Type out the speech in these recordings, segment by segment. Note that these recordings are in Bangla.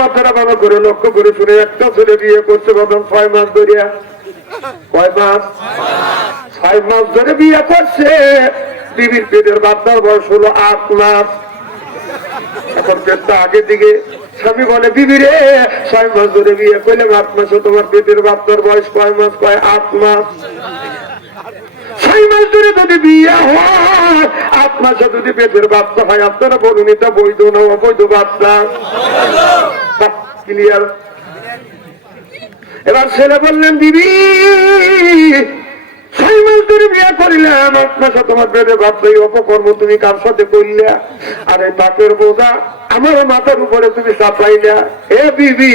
মাথাটা ভালো করে লক্ষ্য করে শুনে, একটা ছেলে বিয়ে করছে বললাম 6 মাস ধরিয়া। কয় মাস? 6 মাস ধরে বিয়ে করছে। বিবির পেটের বাচ্চার বয়স হলো 8 মাস। এখন পেটটা আগের দিকে। স্বামী বলে, বিবি রে 6 মাস ধরে বিয়ে করলাম, 8 মাসে তোমার পেটের বাচ্চার বয়স কয় মাস? কয় 8 মাস। 6 মাস ধরে যদি বিয়ে হয়, 8 মাসে যদি পেটের বাচ্চা হয়, আপনারা বলুন এটা বৈধ না অবৈধ বাচ্চা? ক্লিয়ার? এবার ছেলে বললেন, বিবি 6 মাস ধরে বিয়ে করিলাম, 8 মাসে তোমার পেটে বাচ্চা, এই অপকর্ম তুমি কার সাথে করলে? আর এই বাপের বোঝা আমার মাথার উপরে তুমি চাপাইলা। এ বিবি,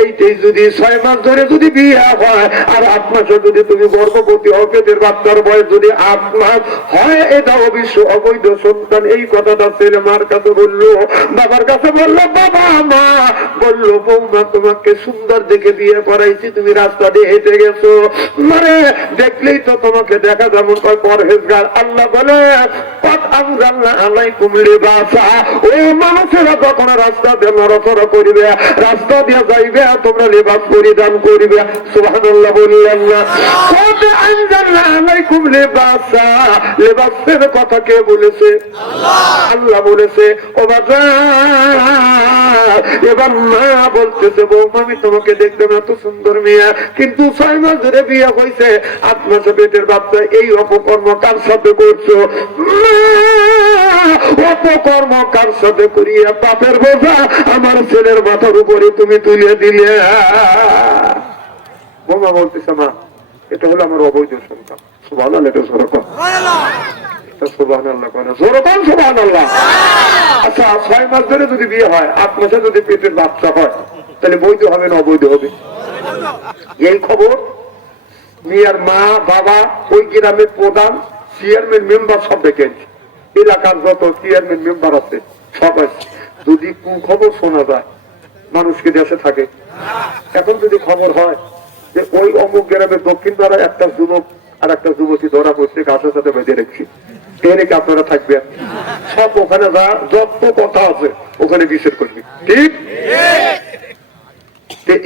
এইটাই যদি 6 মাস ধরে যদি বিয়ে হয় আর 8 মাসে যদি তুমি গর্ভবতী হও, পেটের বাচ্চার বয়স যদি 8 মাস হয়, এটা অবশ্য অবৈধ সন্তান। এই কথাটা ছেলে মার কাছে বললো, বাবার কাছে বললো, বাবা মা বললো, বৌমা তোমাকে সুন্দর দেখে বিয়ে করাইছি, তুমি রাস্তা দিয়ে হেঁটে গেছো, মানে দেখলেই তো তোমাকে দেখা যেমন কয় পরহেজগার। আল্লাহ বলে, ও মানুষেরা যখন রাস্তা দিয়ে নড়াচড়া করিবে, রাস্তা দিয়ে যাইবে, তোমরা লেবাস পরিধান করিবে। সুবহানাল্লাহ বললেন না? লেবাসের কথা কে বলেছে? আল্লাহ বলেছে। ও বাবা, এবার মা বলতেছে, বৌমা আমি তোমাকে দেখতাম এত সুন্দর মেয়ে, কিন্তু 6 মাস ধরে বিয়ে হয়েছে, 8 মাসে পেটের বাচ্চা, এই অপকর্ম কার সাথে করছো? অপকর্ম কার সাথে করিয়া পাপের বোঝা আমার ছেলের মাথার উপরে তুমি তুলে দিলে। বৌমা বলতেছে, মা এটা হলো আমার অবৈধ সন্তান। সুবহানাল্লাহ, এটা সুবহানাল্লাহ, সুবহানাল্লাহ করে জোরকান সুবহানাল্লাহ। আচ্ছা, 6 মাস ধরে যদি বিয়ে হয়, 8 মাসে যদি পেটের বাচ্চা হয়, তাহলে বৈধ হবে না অবৈধ হবে? এই খবর মেয়ের মা বাবা, ওই গ্রামের প্রধান, চেয়ারম্যান, মেম্বার সব দেখেছি। এলাকার যত চেয়ারম্যান মেম্বার আছে সবাই, যদি কোন খবর শোনা যায়, মানুষকে দেশে থাকে। এখন যদি খবর হয় যে ওই অমুক গ্রামের দক্ষিণ পাড়ায় একটা যুবক আর একটা যুবতী ধরা পড়ছে, গাছের সাথে বেঁধে রেখেছি, রেখে আপনারা থাকবেন, সব ওখানে যা যত কথা আছে ওখানে বিচার করবে। ঠিক?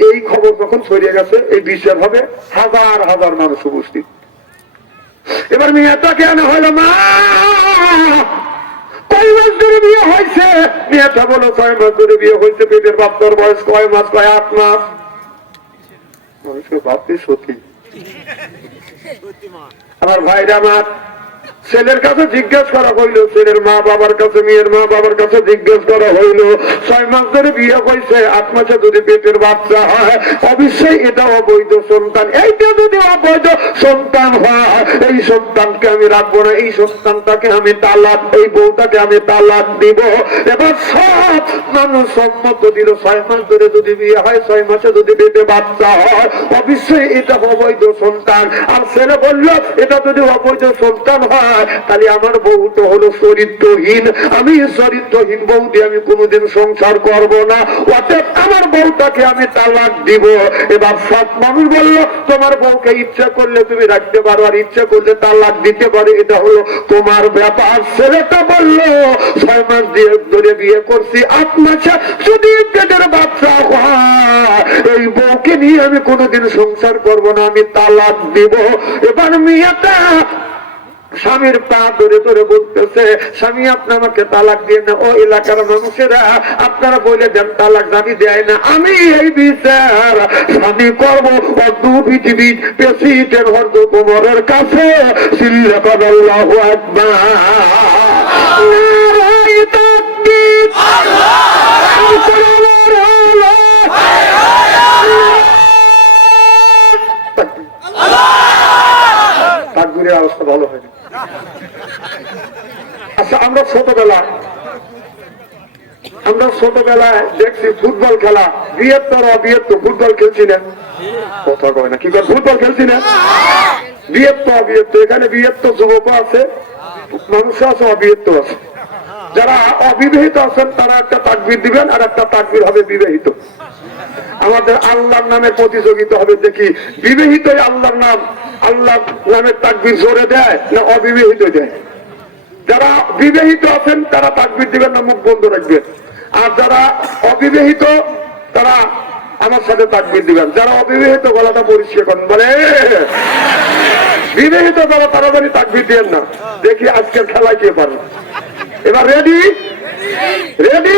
এই খবর যখন ছড়িয়ে গেছে, এই বিচার হবে, হাজার হাজার মানুষ উপস্থিত। এবার মেয়েটাকে আনা হলো, মা কয় মাস ধরে বিয়ে হয়েছে? মেয়েটা বলো 6 মাস ধরে বিয়ে হয়েছে, পেটের বাচ্চার বয়স কয় মাস? কয় 8 মাস। মানুষকে ভাবতে সত্যি। আমার ভাইরা, আমার ছেলের কাছে জিজ্ঞেস করা হইল, ছেলের মা বাবার কাছে, মেয়ের মা বাবার কাছে জিজ্ঞেস করা হইল, 6 মাস ধরে বিয়ে হয়েছে, 8 মাসে যদি পেটের বাচ্চা হয়, অবশ্যই এটা অবৈধ সন্তান। এইটা যদি অবৈধ সন্তান হয়, এই সন্তানকে আমি রাখবো না, এই সন্তানটাকে আমি তালাক, এই বউটাকে আমি তালাক দিব। এবার সব মানুষ সম্মত দিল, 6 মাস ধরে যদি বিয়ে হয়, 6 মাসে যদি পেটে বাচ্চা হয়, অবশ্যই এটা অবৈধ সন্তান। আর ছেলে বলল, এটা যদি অবৈধ সন্তান হয়, তাহলে আমার বউ তো হলো চরিত্রহীন, আমি চরিত্রহীন বউ দিয়ে আমি কোনোদিন সংসার করব না, অতএব আমার বউটাকে আমি তালাক দিব। এবার সব মানুষ বলল, তোমার বউকে ইচ্ছা করলে তুমি রাখতে পারো, আর ইচ্ছা করলে তালাক দিতে পারো, এটা হলো তোমার ব্যাপার। ছেলেটা বলল, 6 মাস ধরে বিয়ে করছি, 8 মাসে যদি পেটের বাচ্চা হয়, এই বউকে নিয়ে আমি কোনোদিন সংসার করব না, আমি তালাক দিব। এবার মেয়েটা স্বামীর পা ধরে ধরে বলতেছে, স্বামী আপনি আমাকে তালাক দিয়ে না। ও এলাকার মানুষেরা আপনারা বলে দেন তালাক দাবি দেয় না, আমি এই বিচার স্বামী করবো অর্ধ পৃথিবী প্রেসিডেন্ট হর্দ কুমারের কাছে। আল্লাহু আকবার, নারায়ে তাকবীর, তাকবীরের অবস্থা ভালো হয়নি। আচ্ছা, আমরা ছোটবেলায় দেখছি ফুটবল খেলা, বৃহত্তর অবৃহত্তর ফুটবল খেলছি না, কথা কয় না, কি করে ফুটবল খেলছি না, বৃহত্তর অবৃহত্তর, এখানে বৃহত্তর যুবকও আছে, মানুষ আছে, অবৃহত্তর আছে। যারা অবিবাহিত আছেন তারা একটা তাকবীর দিবেন, আর একটা তাকবীর হবে বিবাহিত। আমাদের আল্লাহর নামে প্রতিযোগিতা হবে, দেখি বিবাহিত আল্লাহর নাম, আল্লাহ নামের তাকবীর জোরে দেয় না অবিবাহিত দেয়। যারা বিবাহিত আছেন তারা তাকবীর দিবেন না, মুখ বন্ধ রাখবেন। আর যারা অবিবাহিত তারা আমার সাথে তাকবীর দিবেন। যারা অবিবাহিত গলাটা পরিষ্কার করেন, বলে বিবাহিত যারা তাড়াতাড়ি তাকবীর দিবেন না। দেখি আজকের খেলায় কে পারে। এবার রেডি রেডি